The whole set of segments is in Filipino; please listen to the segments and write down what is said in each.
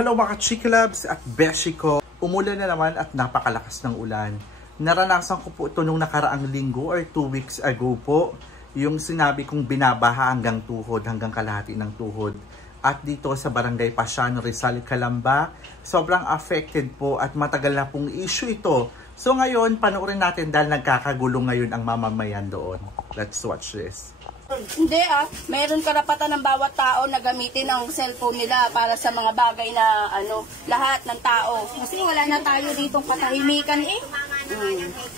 Hello mga Chicklabs at Beshi ko. Umulan na naman at napakalakas ng ulan. Naranasan ko po ito nung nakaraang linggo or 2 weeks ago po. Yung sinabi kong binabaha hanggang tuhod, hanggang kalahati ng tuhod. At dito sa Barangay Pasiano, Rizal, Calamba, sobrang affected po at matagal na pong issue ito. So ngayon, panoorin natin dahil nagkakagulo ngayon ang mamamayan doon. Let's watch this. Hindi mayroon karapatan ng bawat tao na gamitin ang cellphone nila para sa mga bagay na lahat ng tao. Kasi wala na tayo ditong katahimikan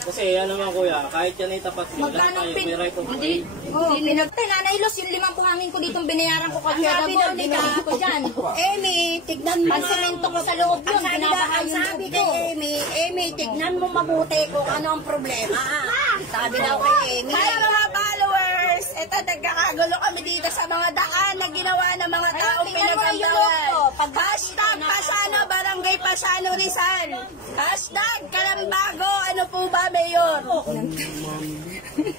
Kasi yan naman kuya, kahit yan ay tapat nyo, lahat tayo may right of way. Nanay Los, yung 5 buhangin ko ditong binayaran ko kanya double, binaka ko dyan. Amy, tignan mo. Pansemento ko sa loob yun, binabaha yung loob ko. Amy, tignan mo mabuti kung ano ang problema. Sabi daw kay Amy. Hi mga followers! Ito, nagkakagulo kami dito sa mga daan na ginawa ng mga taong pinagandaan. Hashtag Pasiano, Barangay Pasiano, Rizal. Hashtag Kalambago, ano po ba, Mayor?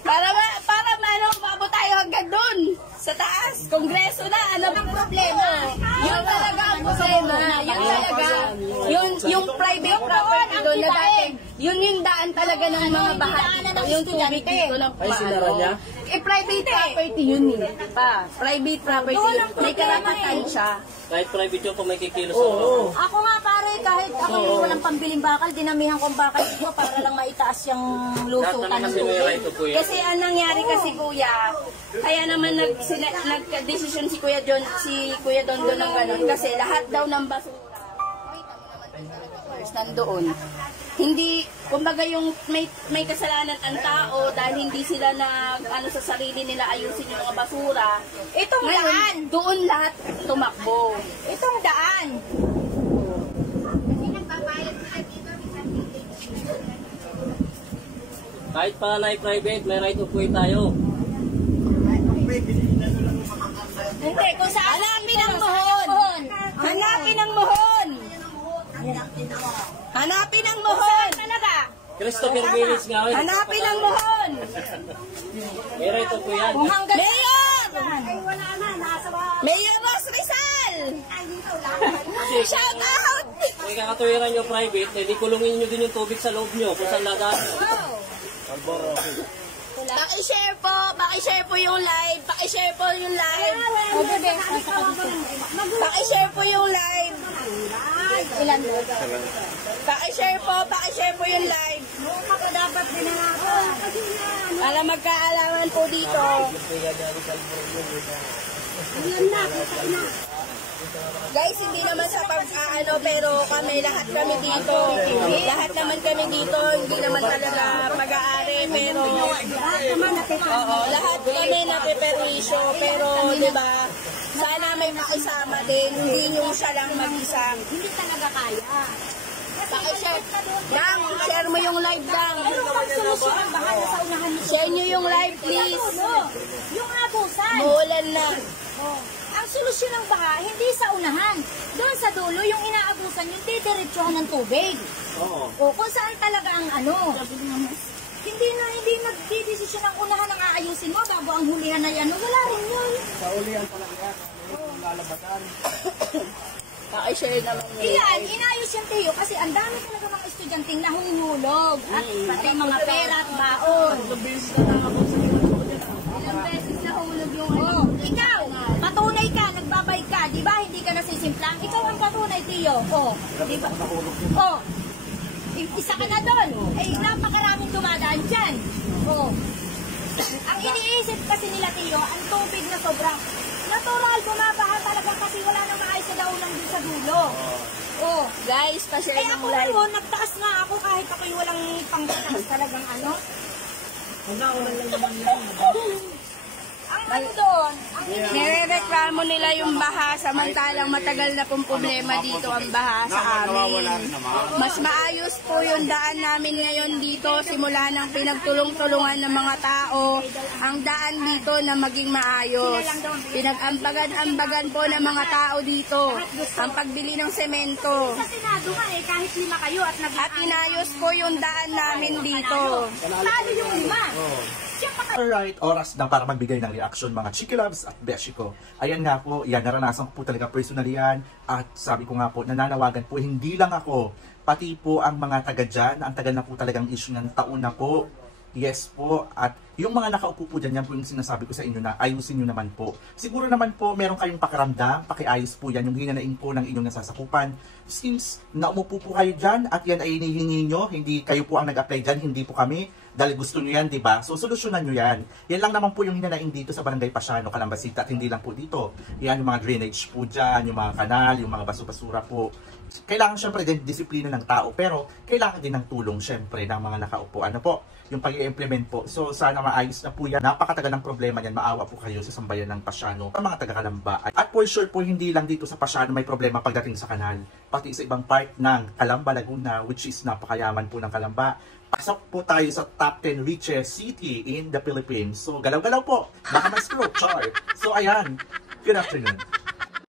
Para mabot tayo hanggang dun. Sa taas, kongreso na, ano ang problema? Yun talaga ang problema. Yun talaga. Yung private property doon na dati. Yun yung daan talaga ng mga bahay. Yung tubig dito ng pumalo. Private property yun private property. May karapatan siya. Kahit private yun kung may kikilos ako. Ako nga pare, kahit ako yung walang pambiling bakal, dinamihan kong bakal dito para lang maitaas yung lusutan ng tubig. Kasi ang nangyari kasi kuya, kaya naman nag-decision si Kuya Don ng ganun. Kasi lahat daw ng basura nandoon. Hindi, kumbaga yung may kasalanan ang tao dahil hindi sila sa sarili nila ayusin yung mga basura. Itong ngayon, daan, doon lahat tumakbo. itong daan. Kahit pa na private, may right of way tayo. Hindi, kung saan Hanapin ang mohon! Hanapin ang mohon! Hanapin ang mohon! talaga. Christopher Village nga. Hanapin ang mohon! May right of way yan. Kung hanggang Mayor! ay wala na, nasa Mayor Ros Rizal! Shout out! Kung kakatuwiran nyo private, edi kulungin nyo din yung tubig sa loob nyo kung saan lagaan nyo. Paki-share po yung live. Paki-share po yung live. Paki-share po yung live. ilan mo? Paki-share po yung live. Dapat din na ako. Para magkaalaman po dito. Guys, hindi naman sa pero lahat kami dito. Lahat naman kami dito, hindi naman talaga mag-aari, pero lahat kami napiperwisyo, pero di ba, sana may makisama din, hindi yung siya lang mag-isa. Hindi talaga kaya. Paki-share. Dang, share mo yung live, Dang. Solusyon ang bahala sa unahan nito. Share nyo yung live, please. Yung abusan. Muulan na. Ang solusyon ng baha, hindi sa unahan. Doon sa dulo, yung inaabusan, yung didiretsuhan ng tubig. Oo. O kung saan talaga ang hindi nagdidesisyon ang unahan ang aayusin mo bago ang hulihan na yan. Wala rin yun. Sa ulihan talaga yan. Lalabatan. Paki-share naman yun. Iyan, inayos yung tiyo kasi ang dami talaga mga estudyanteng nahuhulog. At pati mga pera at baon. Ilang beses nahulog yung Ikaw, patunay ka, nagbabay ka, di ba? Hindi ka nasisimplang. Ikaw ang patunay, Tiyo. Di ba? Isa ka na doon. Ay, napakaraming dumadaan dyan. Ang iniisip kasi nila, Tiyo, ang tubig na sobrang natural, bumabaha talaga kasi wala nang maayos sa daulan din sa dulo. Guys, pa-share Kaya ng ako live. noon, nagtaas nga ako kahit ako'y walang pangtaas talagang Ang doon, Nirereklamo nila yung baha samantalang matagal na pong problema dito ang baha sa amin. Mas maayos po yung daan namin ngayon dito simula ng pinagtulong-tulungan ng mga tao ang daan dito na maging maayos. Pinag-ambagan po ng mga tao dito ang pagbili ng semento. sa Senado nga kahit 5 kayo at At inayos po yung daan namin dito. Talo yung 5. Alright, oras na para magbigay ng reaction mga Chiki Loves at Beshi ko. Ayan nga po, yan, naranasan ko po talaga personally yan. At sabi ko nga po, nananawagan po, hindi lang ako, pati po ang mga taga dyan, ang taga na po talagang issue ng taon na po. Yes po, at yung mga nakaupo po dyan, yan po yung sinasabi ko sa inyo na ayusin nyo naman po. Siguro naman po, meron kayong pakiramdam, pakiayos po yan, yung hinanaing po ng inyong nasasakupan. Since naumupo po kayo dyan at yan ay hinihingi nyo, hindi kayo po ang nag-apply dyan, hindi po kami, dahil gusto nyo yan, di ba? So, solusyonan nyo yan. Yan lang naman po yung hinanaing dito sa Barangay Pasiano, Calambasita, at hindi lang po dito. Yan yung mga drainage po dyan, yung mga kanal, yung mga baso-basura po. Kailangan syempre din disiplina ng tao, pero kailangan din ng tulong syempre ng mga nakaupo. Ano po? Yung pag-i-implement po. So, sana maayos na po yan. Napakatagal ng problema yan. Maawa po kayo sa sambayan ng Pasiano, ang mga taga-Kalamba. At for sure po, hindi lang dito sa Pasiano may problema pagdating sa kanal. Pati sa ibang part ng Calamba, Laguna, which is napakayaman po ng Calamba. Pasok po tayo sa top 10 richest city in the Philippines. So, galaw-galaw po. Baka mas char. So, ayan. Good afternoon.